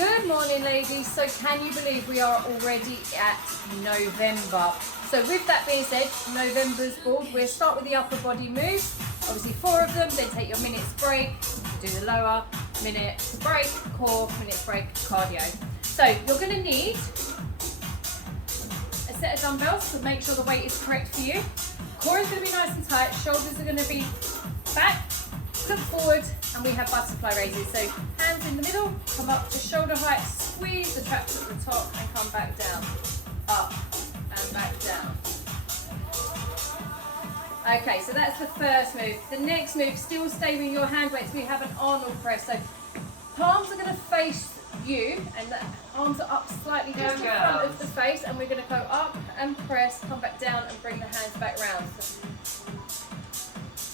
Good morning, ladies. So can you believe we are already at November? So with that being said, November's board, we'll start with the upper body moves. Obviously 4 of them, then take your minutes break, do the lower, minute break, core, minutes break, cardio. So you're going to need a set of dumbbells to make sure the weight is correct for you. Core is going to be nice and tight, shoulders are going to be back, look forward, and we have butterfly raises. So hands in the middle, come up to shoulder height, squeeze the traps at the top and come back down. Up and back down. Okay, so that's the first move. The next move, still stay with your hand weights. We have an Arnold press. So palms are going to face you and the arms are up slightly just in front of the face, and we're going to go up and press, come back down and bring the hands back round.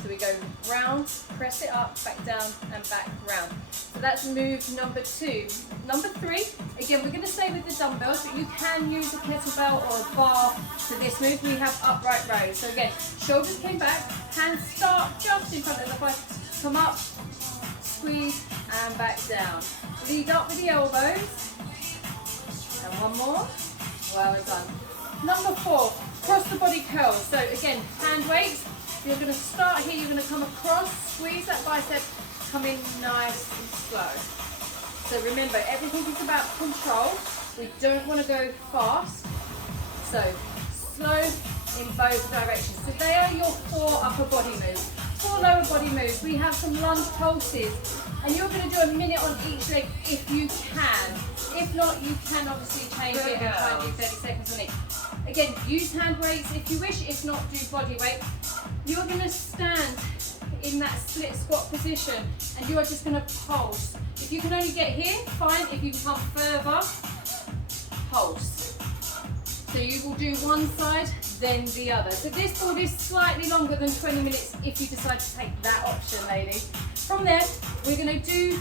So we go round, press it up, back down and back round. So that's move number 2. Number 3, again we're going to stay with the dumbbells, but you can use a kettlebell or a bar for this move. We have upright rows. So again, shoulders came back, hands start just in front of the thigh, come up, squeeze and back down. Lead up with the elbows. And one more. Well done. Number 4, cross the body curls. So again, hand weights. You're going to start here, you're going to come across, squeeze that bicep, come in nice and slow. So remember, everything is about control. We don't want to go fast. So slow in both directions. So they are your 4 upper body moves. 4 lower body moves. We have some lunge pulses. And you're going to do a minute on each leg if you can. If not, you can obviously change it and try and do 30 seconds on each. Again, use hand weights if you wish. If not, do body weight. You're going to stand in that split squat position and you are just going to pulse. If you can only get here, fine. If you come further, pulse. So you will do one side, then the other. So this board is slightly longer than 20 minutes if you decide to take that option, lady. From there, we're going to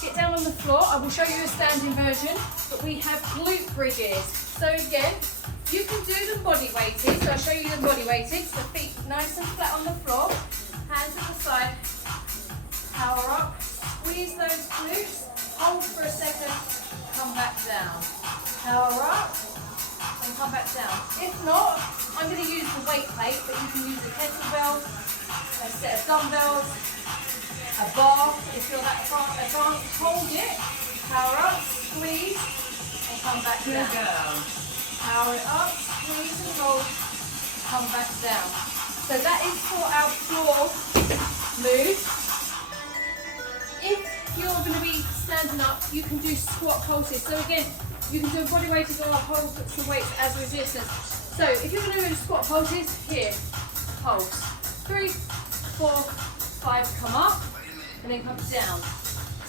get down on the floor. I will show you a standing version, but we have glute bridges. So again, you can do them body weighted. So I'll show you the body weighted. So feet nice and flat on the floor, hands at the side, power up, squeeze those glutes, hold for a second, come back down. Power up and come back down. If not, I'm going to use the weight plate, but you can use a kettlebell, a set of dumbbells, a bar if you're that advanced. Hold it, power up, squeeze, and come back down. Power it up, squeeze and hold, come back down. So that is for our floor move. If you're going to be standing up, you can do squat pulses. So again, you can do a body weighted or a hold some weights as resistance. So if you're going to do squat pulses, here, pulse. 3, 4, 5, come up, and then come down.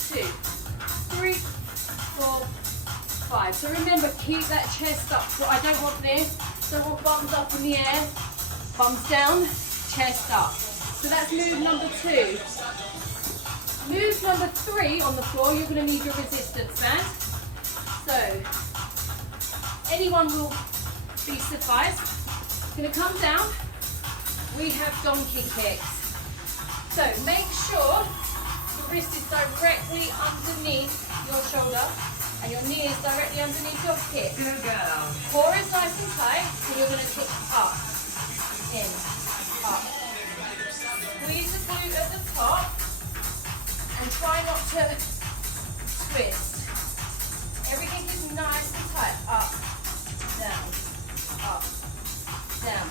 2, 3, 4, 5. So remember, keep that chest up. So I don't want this. Don't want bums up in the air, bums down, chest up. So that's move number 2. Move number 3 on the floor, you're going to need your resistance band. So anyone will be sufficed. Going to come down. We have donkey kicks. So make sure the wrist is directly underneath your shoulder and your knee is directly underneath your hip. Good girl. Core is nice and tight, so you're going to kick up, in, up. Squeeze the glute at the top and try not to twist. Everything is nice and tight. Up, down, up, down.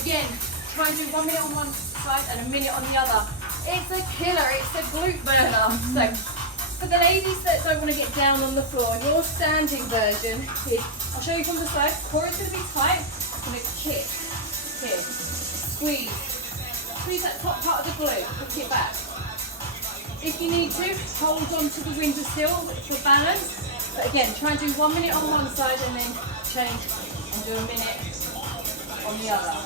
Again, try and do 1 minute on one side and a minute on the other. It's a killer, it's a glute burner. So, for the ladies that don't want to get down on the floor, your standing version is, I'll show you from the side, core is going to be tight, I'm going to kick, here, squeeze that top part of the glute, kick it back. If you need to, hold on to the windowsill for balance, but again, try and do 1 minute on one side and then change and do a minute on the other.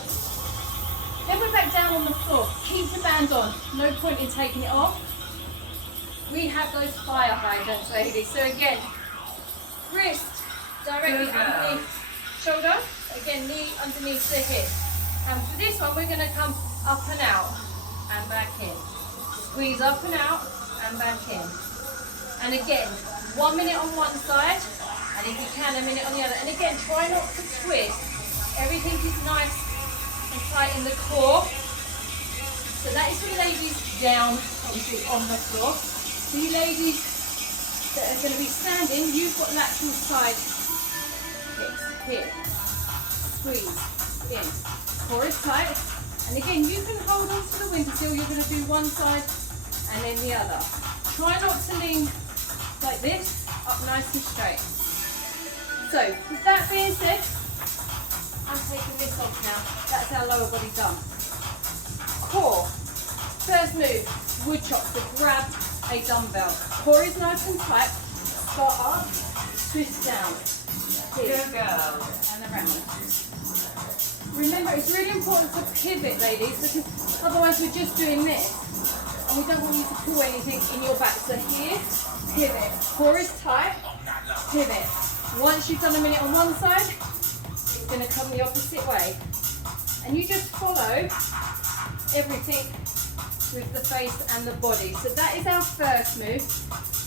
Then we're back down on the floor, keep the band on, no point in taking it off. We have those fire hydrants, ladies. So again, wrist directly underneath shoulder. Again, knee underneath the hip. And for this one, we're going to come up and out and back in. Squeeze up and out and back in. And again, 1 minute on one side, and if you can, a minute on the other. And again, try not to twist. Everything is nice and tight in the core. So that is for the ladies down, obviously, on the floor. For you ladies that are going to be standing, you've got lateral side kicks here. Squeeze in. Core is tight. And again, you can hold on to the windowsill. You're going to do one side and then the other. Try not to lean like this, up nice and straight. So, with that being said, I'm taking this off now. That's our lower body done. Core. First move, wood chop. So grab a dumbbell. Core is nice and tight. Start up, twist down. Here. Good girl. And around. Remember, it's really important to pivot, ladies, because otherwise we're just doing this. And we don't want you to pull anything in your back. So here, pivot. Core is tight, pivot. Once you've done a minute on one side, it's going to come the opposite way. And you just follow everything with the face and the body. So that is our first move.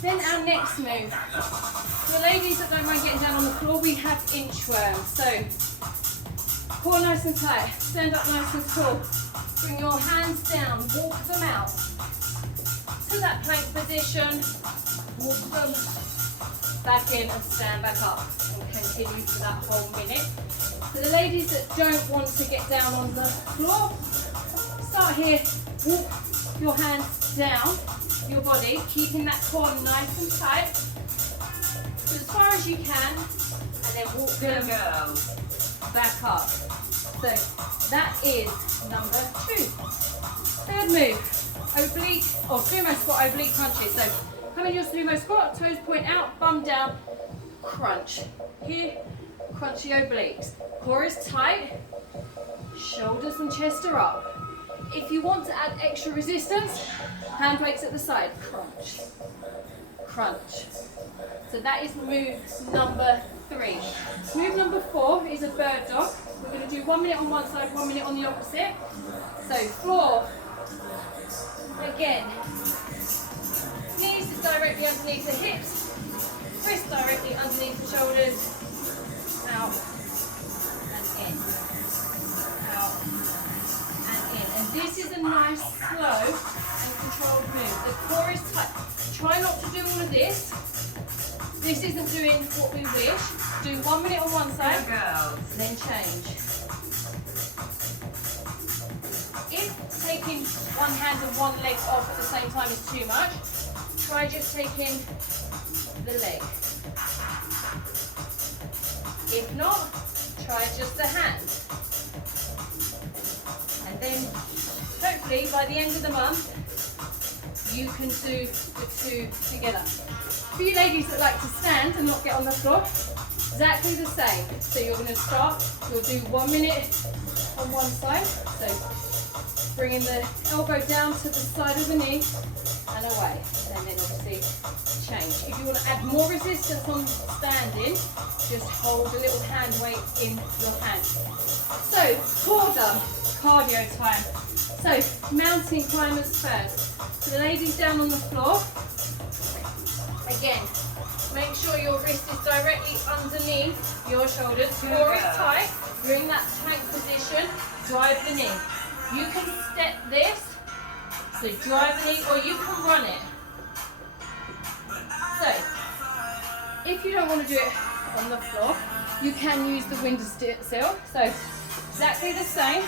Then our next move. For the ladies that don't mind getting down on the floor, we have inchworms. So core nice and tight, stand up nice and tall. Bring your hands down, walk them out to that plank position. Walk them back in and stand back up. And continue for that whole minute. For the ladies that don't want to get down on the floor, start here, walk your hands down your body, keeping that core nice and tight, so as far as you can, and then walk them back up. So that is number 2. Third move, oblique, or sumo squat oblique crunches. So come in your sumo squat, toes point out, bum down, crunch. Here, crunchy obliques. Core is tight, shoulders and chest are up. If you want to add extra resistance, hand weights at the side, crunch, crunch. So that is move number 3. Move number 4 is a bird dog. We're going to do 1 minute on one side, 1 minute on the opposite. So floor, again, knees is directly underneath the hips, wrists directly underneath the shoulders, out and in, out and in. And this is a nice, slow and controlled move. The core is tight. Try not to do all of this. This isn't doing what we wish. Do 1 minute on one side, then change. If taking one hand and one leg off at the same time is too much, try just taking the leg. If not, try just the hand. And then hopefully by the end of the month, you can do the 2 together. For you ladies that like to stand and not get on the floor, exactly the same. So you're going to start, you'll do 1 minute on one side. So bringing the elbow down to the side of the knee and away. And then obviously change. If you want to add more resistance on standing, just hold a little hand weight in your hand. So core done, cardio time. So mountain climbers first. So the ladies down on the floor. Again, make sure your wrist is directly underneath your shoulders. Core is tight. You're in that plank position. Drive the knee. You can step this, so drive the knee, or you can run it. So, if you don't want to do it on the floor, you can use the windowsill. So, exactly the same.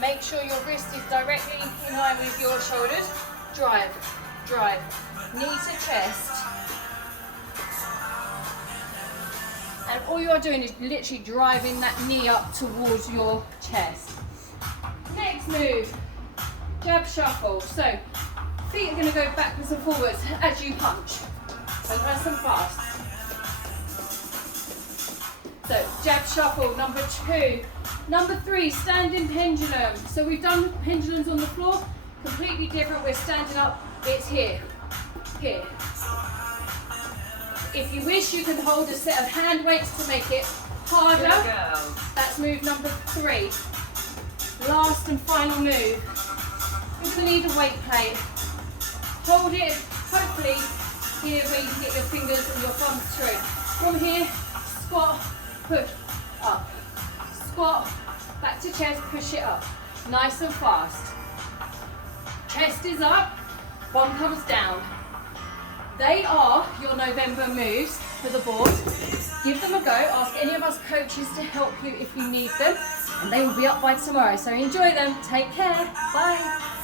Make sure your wrist is directly in line with your shoulders. Drive, drive, knee to chest. And all you're doing is literally driving that knee up towards your chest. Next move, jab shuffle. So feet are going to go backwards and forwards as you punch. So nice and fast. So jab shuffle, number 2. Number 3, standing pendulum. So we've done pendulums on the floor, completely different. We're standing up, it's here, here. If you wish, you can hold a set of hand weights to make it harder. That's move number 3. Last and final move. You're going to need a weight plate. Hold it, hopefully, here where you can get your fingers and your thumbs straight. From here, squat, push, up. Squat, back to chest, push it up. Nice and fast. Chest is up, one comes down. They are your November moves for the board. Give them a go. Ask any of us coaches to help you if you need them. And they will be up by tomorrow. So enjoy them. Take care. Bye.